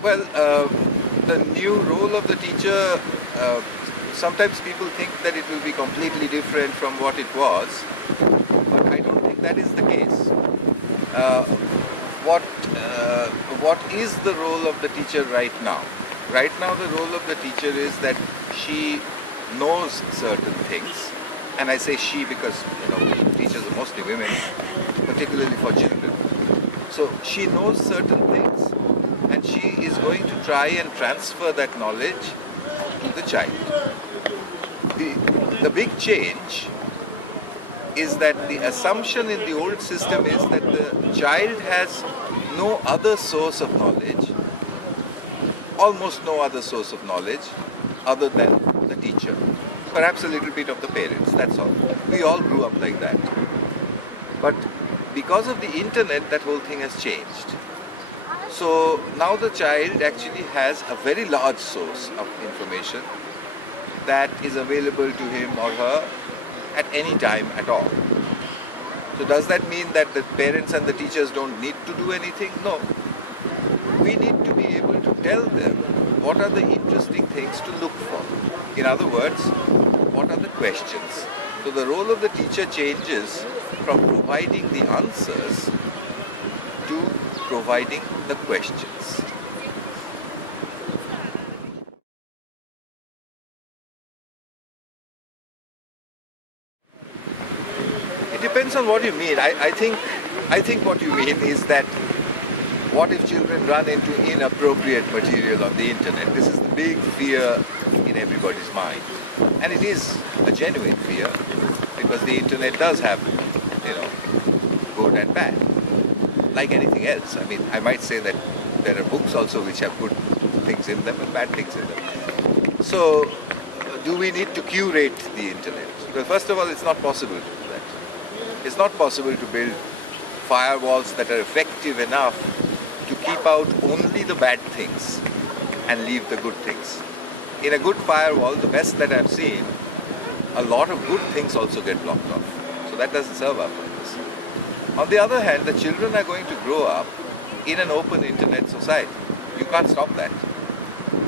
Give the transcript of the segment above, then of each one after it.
Well, the new role of the teacher, sometimes people think that it will be completely different from what it was, but I don't think that is the case. Uh, what, uh, what is the role of the teacher right now? Right now the role of the teacher is that she knows certain things, and I say she because teachers are mostly women, particularly for children. So she knows certain things and she is going to try and transfer that knowledge to the child. The big change is that the assumption in the old system is that the child has no other source of knowledge, almost no other source of knowledge other than the teacher. Perhaps a little bit of the parents, that's all. We all grew up like that. But because of the internet, that whole thing has changed. So now the child actually has a very large source of information that is available to him or her at any time at all. So does that mean that the parents and the teachers don't need to do anything? No. We need to be able to tell them what are the interesting things to look for. In other words, what are the questions? So the role of the teacher changes from providing the answers to providing the questions. It depends on what you mean. I think what you mean is that what if children run into inappropriate material on the internet? This is the big fear in everybody's mind. And it is a genuine fear because the internet does have, good and bad. Like anything else. I mean, I might say that there are books also which have good things in them and bad things in them. So, do we need to curate the internet? Well, first of all, it's not possible to do that. It's not possible to build firewalls that are effective enough to keep out only the bad things and leave the good things. In a good firewall, the best that I've seen, a lot of good things also get blocked off. So that doesn't serve our purpose. On the other hand, the children are going to grow up in an open internet society. You can't stop that.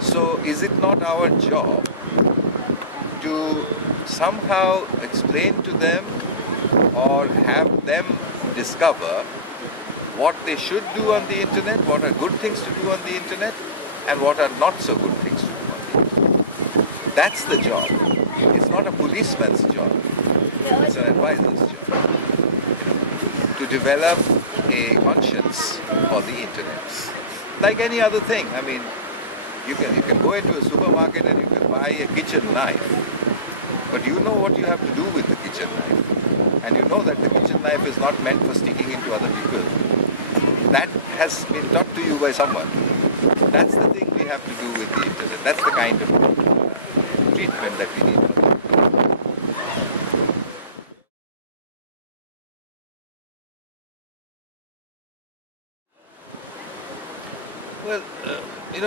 So is it not our job to somehow explain to them or have them discover what they should do on the internet, what are good things to do on the internet, and what are not so good things to do on the internet? That's the job. It's not a policeman's job. It's an advisor's job. To develop a conscience for the internet. Like any other thing. I mean, you can go into a supermarket and you can buy a kitchen knife. But you know what you have to do with the kitchen knife. And you know that the kitchen knife is not meant for sticking into other people. That has been taught to you by someone. That's the thing we have to do with the internet. That's the kind of treatment that we need. Well,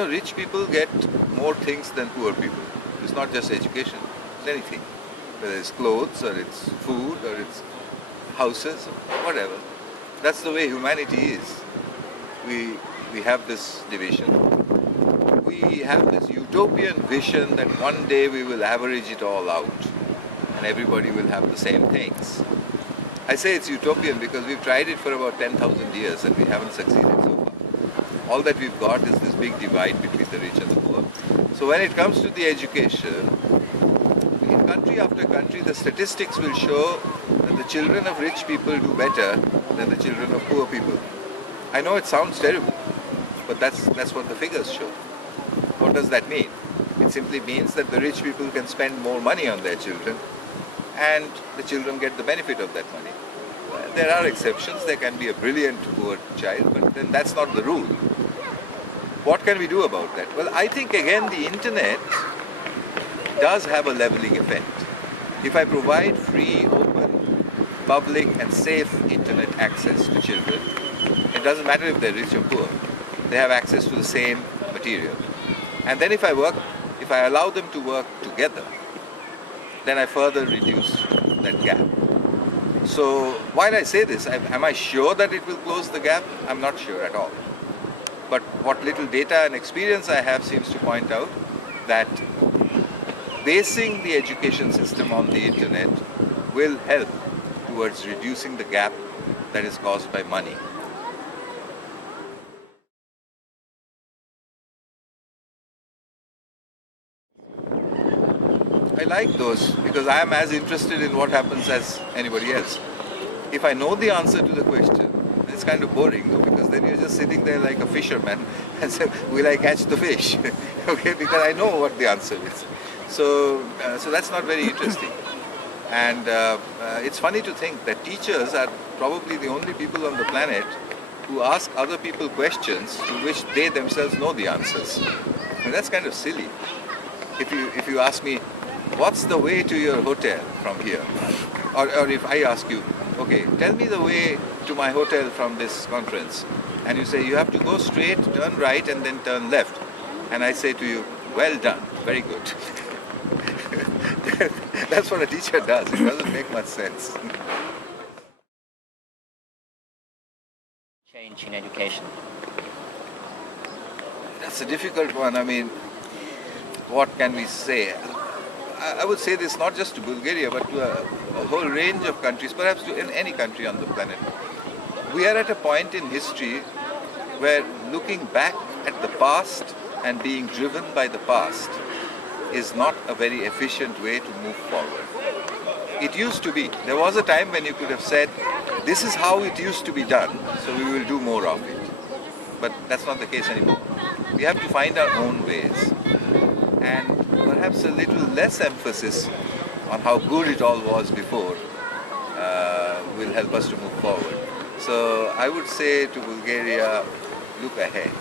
rich people get more things than poor people. It's not just education, it's anything. Whether it's clothes or it's food or it's houses or whatever. That's the way humanity is. We have this division. We have this utopian vision that one day we will average it all out and everybody will have the same things. I say it's utopian because we've tried it for about 10,000 years and we haven't succeeded so far. All that we've got is this big divide between the rich and the poor. So when it comes to the education, in country after country, the statistics will show that the children of rich people do better than the children of poor people. I know it sounds terrible, but that's what the figures show. What does that mean? It simply means that the rich people can spend more money on their children and the children get the benefit of that money. There are exceptions. There can be a brilliant poor child, but then that's not the rule. What can we do about that? Well, I think again the internet does have a leveling effect. If I provide free, open, public and safe internet access to children, it doesn't matter if they're rich or poor. They have access to the same material. And then if I allow them to work together, then I further reduce that gap. So while I say this, am I sure that it will close the gap? I'm not sure at all. But what little data and experience I have seems to point out that basing the education system on the internet will help towards reducing the gap that is caused by money. I like those because I am as interested in what happens as anybody else. If I know the answer to the question, it's kind of boring, no? Because then you're just sitting there like a fisherman and say, will I catch the fish? Okay, because I know what the answer is. So that's not very interesting. And it's funny to think that teachers are probably the only people on the planet who ask other people questions to which they themselves know the answers. And that's kind of silly. If you ask me, what's the way to your hotel from here? Or if I ask you, okay, tell me the way to my hotel from this conference. And you say, you have to go straight, turn right, and then turn left. And I say to you, well done, very good. That's what a teacher does. It doesn't make much sense. Change in education. That's a difficult one. I mean, what can we say? I would say this not just to Bulgaria, but to a whole range of countries, perhaps to in any country on the planet. We are at a point in history where looking back at the past and being driven by the past is not a very efficient way to move forward. It used to be. There was a time when you could have said, this is how it used to be done, so we will do more of it. But that's not the case anymore. We have to find our own ways. And perhaps a little less emphasis on how good it all was before will help us to move forward. So I would say to Bulgaria, look ahead.